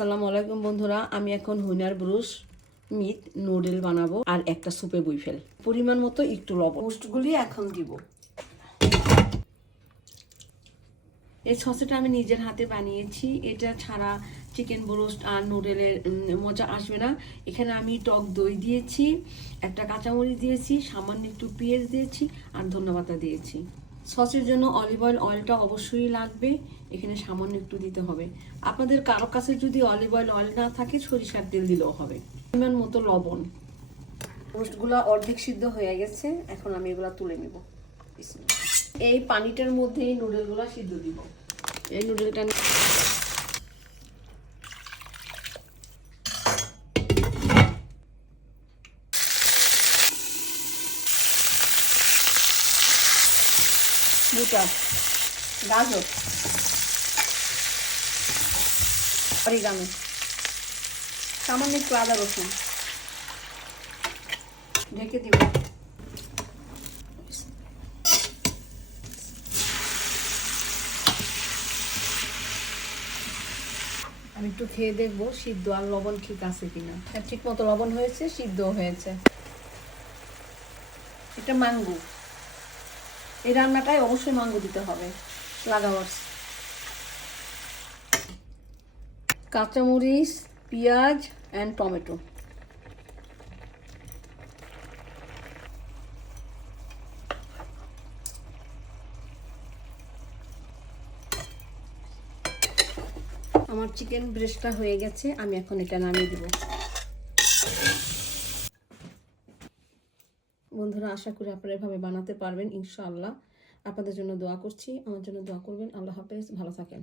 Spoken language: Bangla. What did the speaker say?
আসসালামু আলাইকুম বন্ধুরা, আমি এখন হুইনার ব্রুশ মিট নুডল বানাবো আর একটা সুপে বুইফেল। পরিমাণ মতো একটু লবণ পোস্টগুলি এখন দিব। এই সসটা আমি নিজের হাতে বানিয়েছি। এটা ছাড়া চিকেন ব্রোস্ট আর নুডলের মজা আসবে না। এখানে আমি টক দই দিয়েছি, একটা কাঁচামরিচ দিয়েছি, সামান্য একটু পেঁয়াজ দিয়েছি আর ধনেপাতা দিয়েছি। সসের জন্য অলিভ অয়েলটা অবশ্যই লাগবে, এখানে সামান্য একটু দিতে হবে। আপনাদের কারো কাছে যদি অলিভ অয়েল না থাকে সরিষার তেল দিলেও হবে। পরিমাণ মতো লবণ। রোস্টগুলো অর্ধেক সিদ্ধ হয়ে গেছে, এখন আমি এগুলো তুলে নিব। এই পানিটার মধ্যে এই নুডলগুলো সিদ্ধ দিব। এই নুডলটা দুটা গাজর, অরিগানো, সামান্য একটু আদা রসুন ঢেকে দিব। আমি একটু খেয়ে দেখবো সিদ্ধ আর লবণ ঠিক আছে কিনা। হ্যাঁ, ঠিক মতো লবণ হয়েছে, সিদ্ধ হয়েছে। এটা ম্যাঙ্গো, এই রান্নাটায় অবশ্যই ম্যাঙ্গো দিতে হবে। লাগাওয়ার্স, কাঁচামরিচ, পেঁয়াজ অ্যান্ড টমেটো। আমার চিকেন ব্রেস্টটা হয়ে গেছে, আমি এখন এটা নামিয়ে দেব। বন্ধুরা, আশা করি আপনারা এভাবে বানাতে পারবেন ইনশাআল্লাহ। আপনাদের জন্য দোয়া করছি, আমার জন্য দোয়া করবেন। আল্লাহ হাফেজ, ভালো থাকেন।